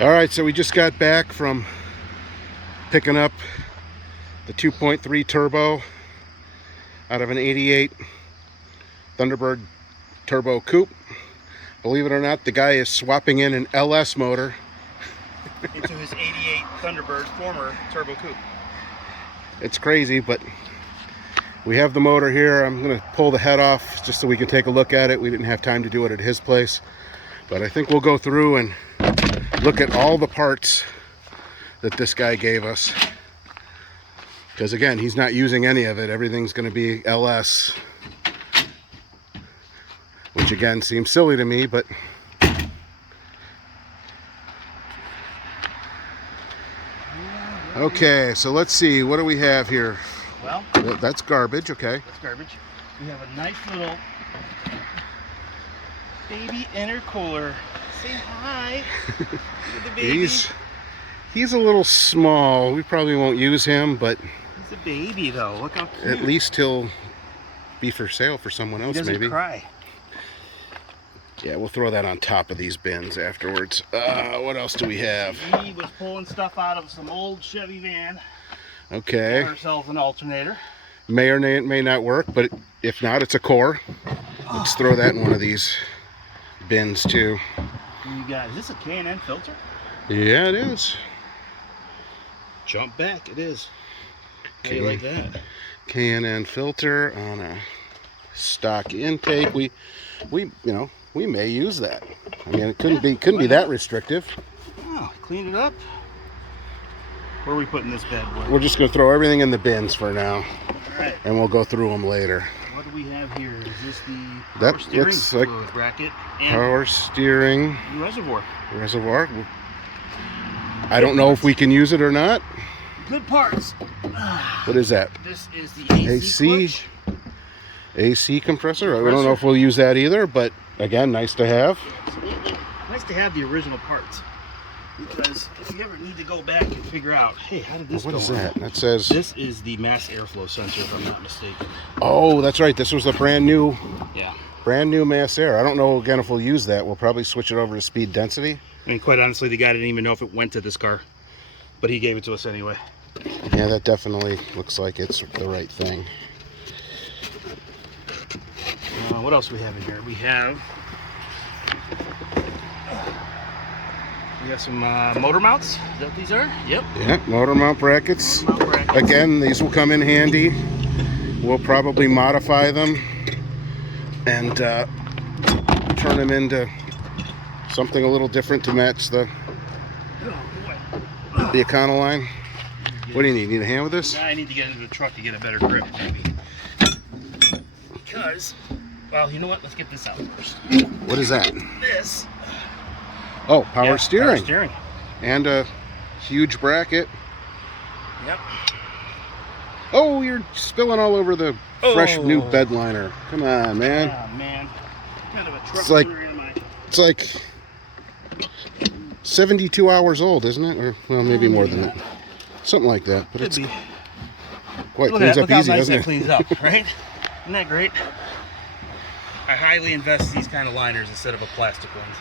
All right, so we just got back from picking up the 2.3 turbo out of an 88 Thunderbird Turbo Coupe. Believe it or not, the guy is swapping in an LS motor into his 88 Thunderbird former Turbo Coupe. It's crazy, but we have the motor here. I'm going to pull the head off just so we can take a look at it. We didn't have time to do it at his place, but I think we'll go through and look at all the parts that this guy gave us, because again, he's not using any of it. Everything's going to be LS, which again seems silly to me, but okay, so let's see, what do we have here? Well, that's garbage. Okay, that's garbage. We have a nice little baby intercooler. Say hi to the baby. He's a little small. We probably won't use him, but he's a baby though. Look how cute. At least he'll be for sale for someone else. He doesn't maybe cry. Yeah, we'll throw that on top of these bins afterwards. What else do we have? He was pulling stuff out of some old Chevy van. Okay. Got ourselves an alternator. May or may not work, but if not, it's a core. Let's throw that in one of these bins too. You got, is this a K&N filter? Yeah, it is. Jump back, it is. How do you like that? K&N filter on a stock intake. We may use that. I mean, it couldn't be that restrictive. Oh, clean it up. Where are we putting this bad boy? We're just going to throw everything in the bins for now. All right. And we'll go through them later. What do we have here? Is this the That power steering looks like bracket and power steering reservoir? I don't know if we can use it or not. Good parts. What is that? This is the AC compressor. I don't know if we'll use that either, but again, nice to have. Absolutely. Nice to have the original parts, because if you ever need to go back and figure out, hey, how did this go? What is that? That says this is the mass airflow sensor, if I'm not mistaken. Oh, that's right. This was the brand new mass air. I don't know again if we'll use that. We'll probably switch it over to speed density. And quite honestly, the guy didn't even know if it went to this car, but he gave it to us anyway. Yeah, that definitely looks like it's the right thing. What else do we have in here? We have some motor mounts. Is that what these are? Yep. Yeah, motor mount brackets. Motor mount brackets. Again, these will come in handy. We'll probably modify them and turn them into something a little different to match the Econoline. What do you need? Need a hand with this? I need to get into the truck to get a better grip, maybe. Because, well, you know what? Let's get this out first. What is that? This. Oh, power steering. Power steering. And a huge bracket. Yep. Oh, you're spilling all over the fresh new bed liner. Come on, man. Oh, man. Kind of a truck. It's like 72 hours old, isn't it? Or, well, maybe more than that. Something like that. But it's quite cleans up easy, doesn't it? Cleans up, right? Isn't that great? I highly invest in these kind of liners instead of a plastic ones.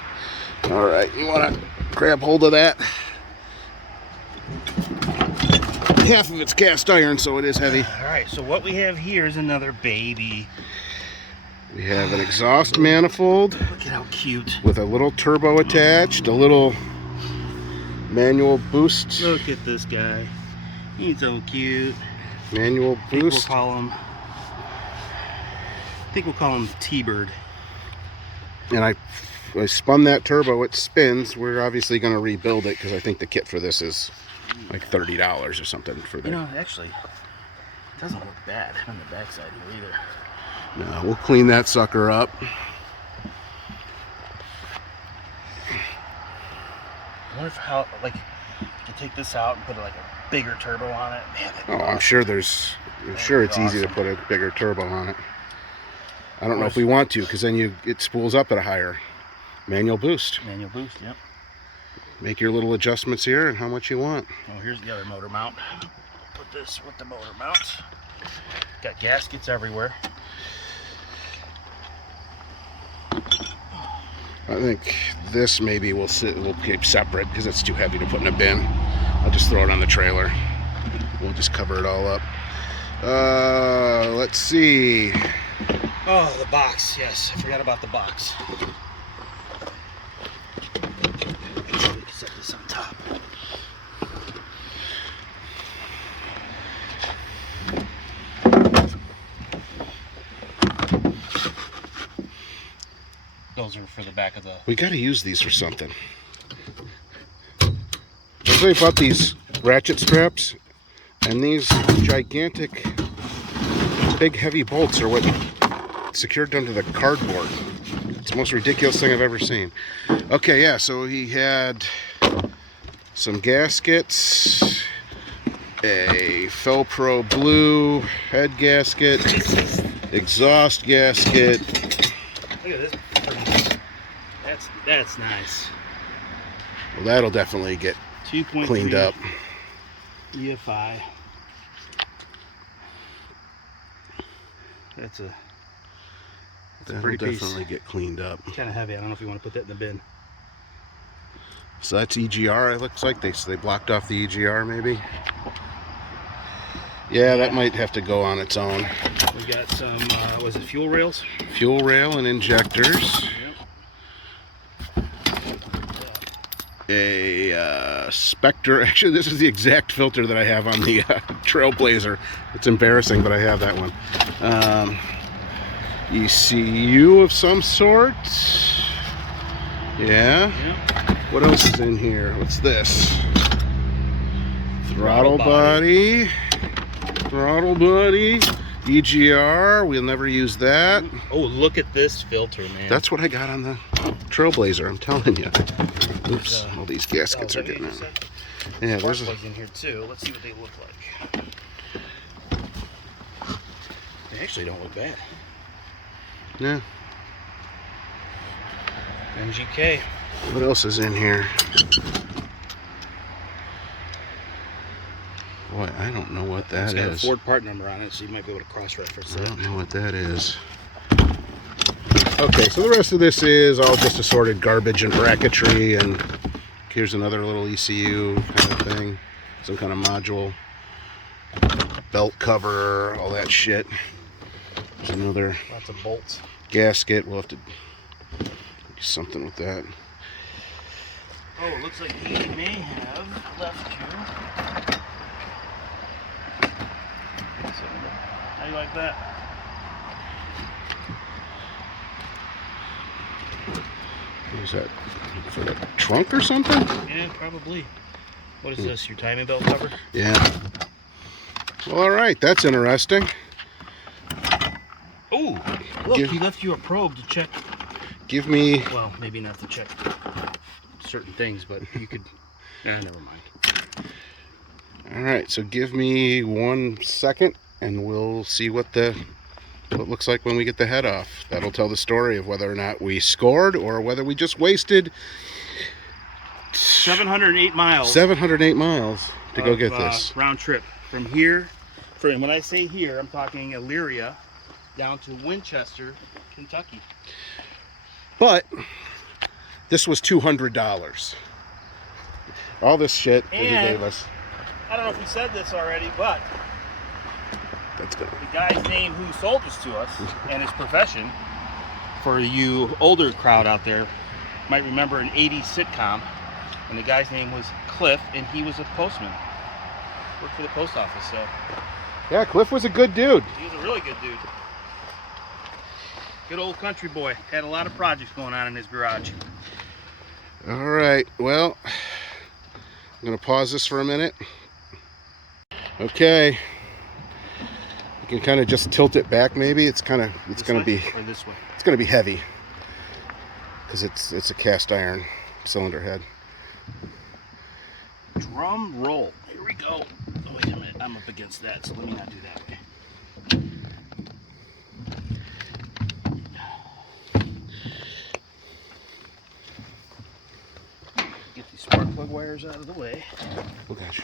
All right, you want to grab hold of that. Half of it's cast iron, so it is heavy. All right, so what we have here is another baby. We have an exhaust manifold. Look at how cute. With a little turbo attached, a little manual boost. Look at this guy. He's so cute. Manual boost. I think we'll call him T-Bird. And I spun that turbo. It spins. We're obviously going to rebuild it because I think the kit for this is like $30 or something for that. You know, actually, it doesn't look bad on the backside here either. No, we'll clean that sucker up. I wonder if how, like, you can take this out and put like a bigger turbo on it. Man, I'm sure it's easy to put a bigger turbo on it. I don't know if we want to, because then it spools up at a higher manual boost. Manual boost, yep. Make your little adjustments here and how much you want. Oh, here's the other motor mount. Put this with the motor mount. Got gaskets everywhere. I think this maybe will keep separate because it's too heavy to put in a bin. I'll just throw it on the trailer. We'll just cover it all up. Let's see. Oh, the box. Yes, I forgot about the box. Make sure we can set this on top. Those are for the back of the... We got to use these for something. I bought these ratchet straps, and these gigantic, big, heavy bolts are what secured them to the cardboard. It's the most ridiculous thing I've ever seen. Okay, yeah, so he had some gaskets, a Felpro blue head gasket, exhaust gasket. Look at this. That's nice. Well, that'll definitely get 2.3 cleaned up. EFI. That'll pretty definitely get cleaned up. Kind of heavy. I don't know if you want to put that in the bin. So that's EGR. It looks like they blocked off the EGR maybe. Yeah, that might have to go on its own. We got some was it fuel rails? Fuel rail and injectors. A Spectre. Actually, this is the exact filter that I have on the Trailblazer. It's embarrassing, but I have that one. ECU of some sort. Yeah. What else is in here? What's this? Throttle body. Throttle body. EGR. We'll never use that. Oh, look at this filter, man. That's what I got on the Trailblazer, I'm telling you. Oops, all these gaskets are getting out. Yeah, there's a in here too. Let's see what they look like. They actually don't look bad. Yeah. MGK. What else is in here? Boy, I don't know what that It's got is. a Ford part number on it, so you might be able to cross-reference I that. don't know what that is. Okay, so the rest of this is all just assorted garbage and bracketry, and here's another little ECU kind of thing, some kind of module, belt cover, all that shit. There's another Lots of bolts. gasket. We'll have to do something with that. Oh, it looks like he may have left you. So, how you like that? What is that? For the trunk or something? Yeah, probably. What is this? Your timing belt cover? Yeah. Well, all right. That's interesting. Oh, look, he left you a probe to check. Give me... Well, maybe not to check certain things, but you could... never mind. All right, so give me 1 second, and we'll see what it looks like when we get the head off. That'll tell the story of whether or not we scored or whether we just wasted 708 miles. 708 miles to go get this. Round trip from here. And when I say here, I'm talking Elyria down to Winchester, Kentucky. But this was $200. All this shit that he gave us. I don't know if we said this already, but That's good. the guy's name who sold this to us and his profession, for you older crowd out there, might remember an 80s sitcom, and the guy's name was Cliff, and he was a postman. Worked for the post office, so. Yeah, Cliff was a good dude. He was a really good dude. Good old country boy. Had a lot of projects going on in his garage. All right, well, I'm gonna pause this for a minute. Okay, you can kind of just tilt it back. Maybe it's gonna be Or this way. it's gonna be heavy because it's a cast iron cylinder head. Drum roll. Here we go. Oh, wait a minute. I'm up against that, so let me not do that way. Get these spark plug wires out of the way. Oh gosh.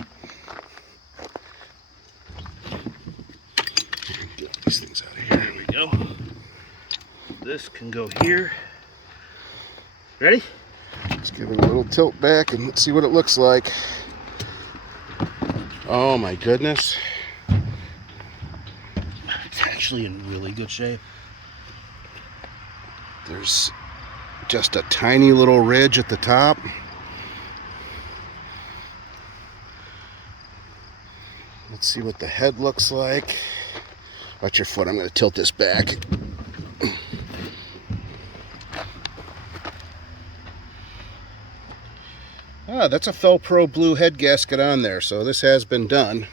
Get these things out of here. There we go. This can go here. Ready? Let's give it a little tilt back and let's see what it looks like. Oh my goodness. It's actually in really good shape. There's just a tiny little ridge at the top. Let's see what the head looks like. Watch your foot, I'm going to tilt this back. Ah, that's a Felpro blue head gasket on there, so this has been done.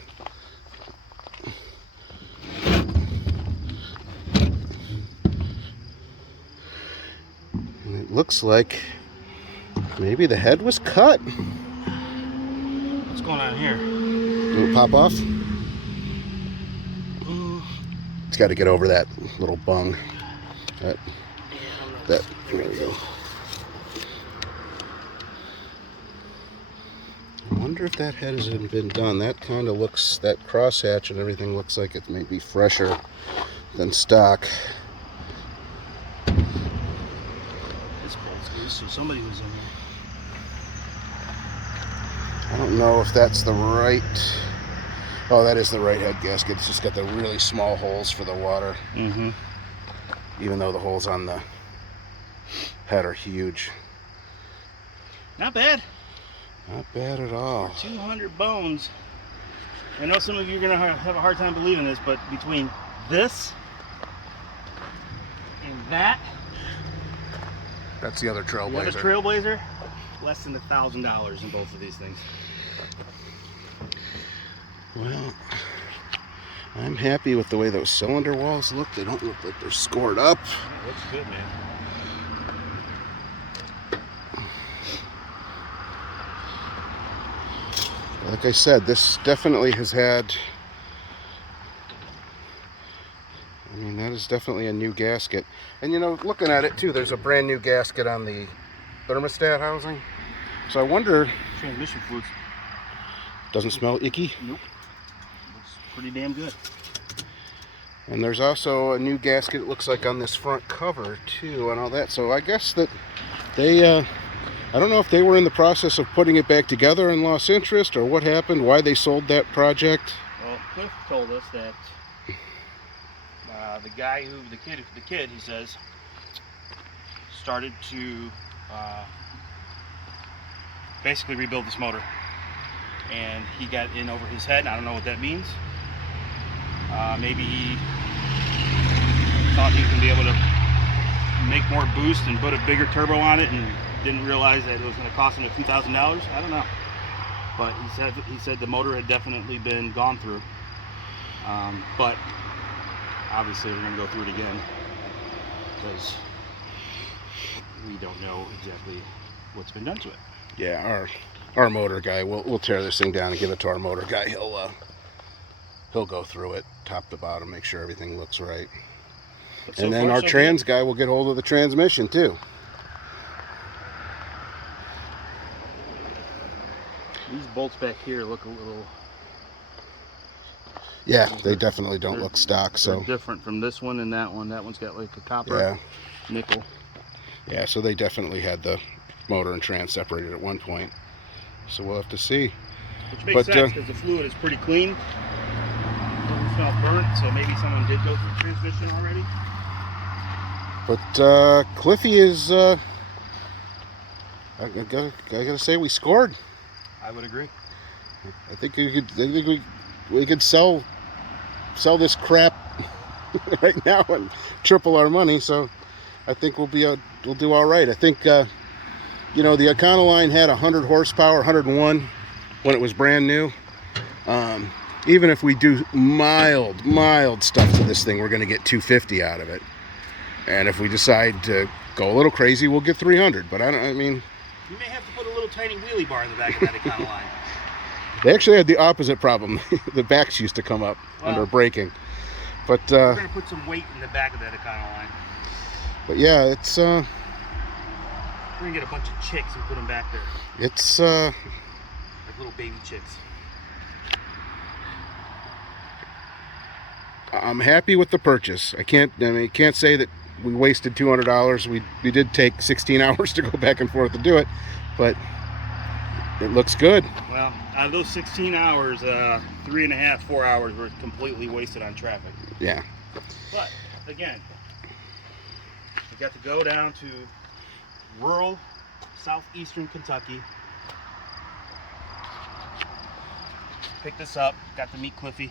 And it looks like maybe the head was cut. What's going on here? Did it pop off? It's got to get over that little bung. That, there we go. I wonder if that head hasn't been done. That kind of looks, that crosshatch and everything looks like it may be fresher than stock. This bolt's loose, so somebody was in there. I don't know if that's the right... Oh, that is the right head gasket. It's just got the really small holes for the water. Mm-hmm. Even though the holes on the head are huge. Not bad. Not bad at all. 200 bones. I know some of you are going to have a hard time believing this, but between this and that, That's the other Trailblazer. the other Trailblazer, less than $1,000 in both of these things. Well, I'm happy with the way those cylinder walls look. They don't look like they're scored up. That looks good, man. Like I said, this definitely has had... I mean, that is definitely a new gasket. And you know, looking at it too, there's a brand new gasket on the thermostat housing. So I wonder... Transmission fluids. Doesn't smell icky? Nope. Looks pretty damn good. And there's also a new gasket, it looks like, on this front cover too and all that. So I guess that they... I don't know if they were in the process of putting it back together and lost interest or what happened, why they sold that project. Well, Cliff told us that the guy who, the kid, he says, started to basically rebuild this motor. And he got in over his head. I don't know what that means. Maybe he thought he was going to be able to make more boost and put a bigger turbo on it and didn't realize that it was going to cost him a few $1,000. I don't know. But he said the motor had definitely been gone through. But obviously we're going to go through it again because we don't know exactly what's been done to it. Yeah, our motor guy, we'll tear this thing down and give it to our motor guy. He'll go through it top to bottom, make sure everything looks right. But And then our trans guy will get hold of the transmission too. These bolts back here look a little... Yeah, they definitely don't look stock. So they're different from this one and that one. That one's got like a copper nickel. Yeah, so they definitely had the motor and trans separated at one point. So we'll have to see. Which makes sense because the fluid is pretty clean. Doesn't smell burnt, so maybe someone did go through the transmission already. But Cliffy is... I gotta say, we scored. I would agree. I think we could sell this crap right now and triple our money. So I think we'll do all right. I think you know, the Econoline had 100 horsepower, 101 when it was brand new. Even if we do mild stuff to this thing, we're going to get 250 out of it. And if we decide to go a little crazy, we'll get 300. But I mean, you may have to put a little tiny wheelie bar in the back of that Econoline. They actually had the opposite problem. The backs used to come up under braking. But we're going to put some weight in the back of that Econoline. But yeah, it's we're going to get a bunch of chicks and put them back there. It's like little baby chicks. I'm happy with the purchase. I can't say that we wasted $200. We did take 16 hours to go back and forth to do it, but it looks good. Well, out of those 16 hours, 3.5, 4 hours were completely wasted on traffic. Yeah. But again, we got to go down to rural southeastern Kentucky. Pick this up. Got to meet Cliffy.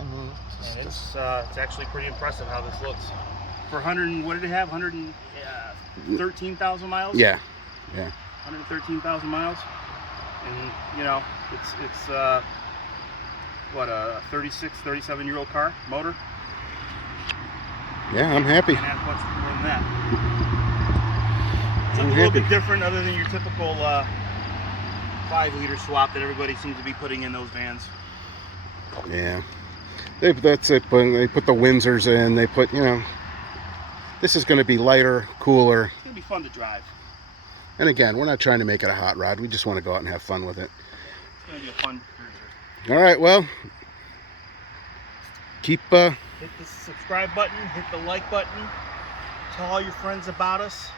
And it's actually pretty impressive how this looks. For 100, what did it have? 113,000 miles. Yeah. Yeah. 113,000 miles, and you know it's what, a 36, 37-year-old car motor. Yeah, I'm happy. Can't have much more than that. It's a little bit different, other than your typical 5-liter swap that everybody seems to be putting in those vans. Yeah. That's it. When they put the Windsors in, they put, you know, this is going to be lighter, cooler. It's going to be fun to drive. And again, we're not trying to make it a hot rod. We just want to go out and have fun with it. It's going to be a fun cruiser. All right, well, keep... Hit the subscribe button, hit the like button, tell all your friends about us.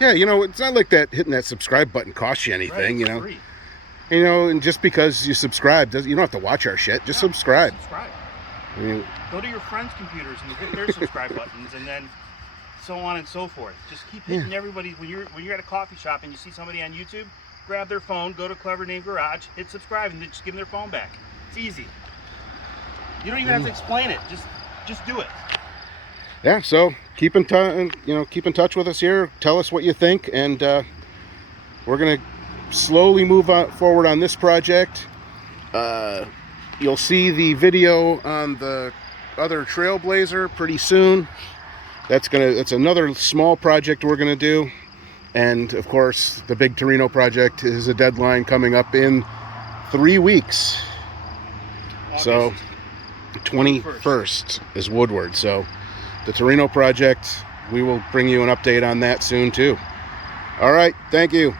Yeah, you know, it's not like that hitting that subscribe button costs you anything, right, you know. free. You know, and just because you subscribe, you don't have to watch our shit. Just subscribe. Subscribe. I mean, go to your friends' computers and hit their subscribe buttons, and then so on and so forth. Just keep hitting everybody. When you're at a coffee shop and you see somebody on YouTube, grab their phone, go to Clever Name Garage, hit subscribe, and then just give them their phone back. It's easy. You don't even have to explain it. Just do it. Yeah. So keep in touch. You know, keep in touch with us here. Tell us what you think, and we're gonna slowly move forward on this project. You'll see the video on the other Trailblazer pretty soon. That's another small project we're gonna do, and of course the big Torino project is a deadline coming up in 3 weeks. August. So 21st is Woodward. So the Torino project, we will bring you an update on that soon too. All right, thank you.